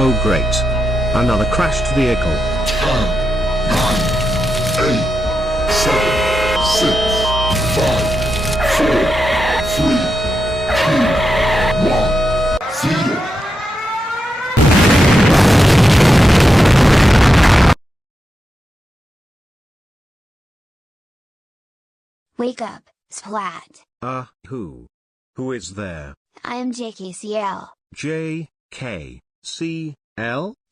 Oh great. Another crashed vehicle. 10, 9, 8, 7, 6, 5, 4, 3, 2, 1, 0. Wake up, Splat. Who? Who is there? I am JKCL. JKCL?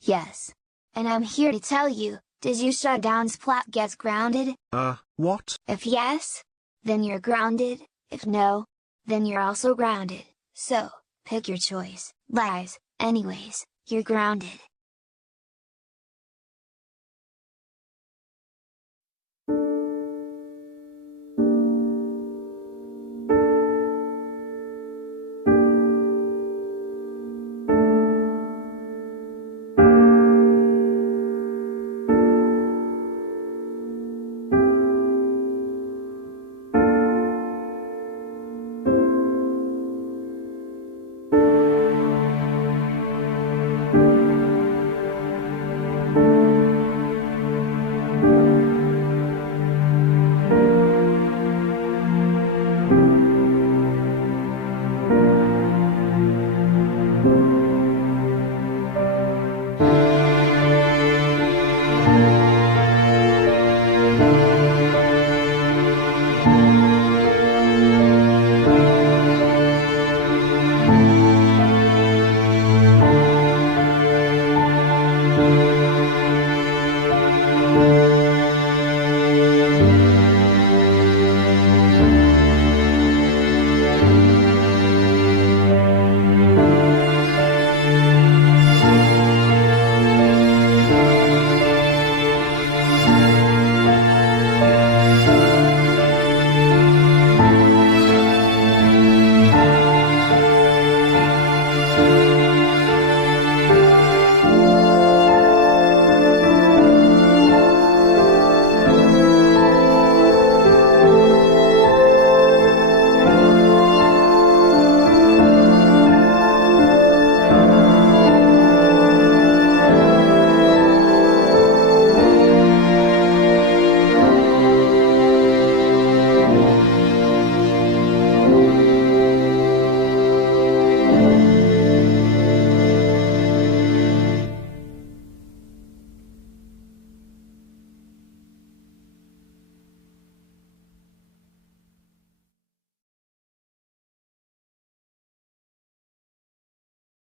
Yes. And I'm here to tell you, did you shut down Splat gets grounded? What? If yes, then you're grounded, if no, then you're also grounded. So, pick your choice. Lies, anyways, you're grounded.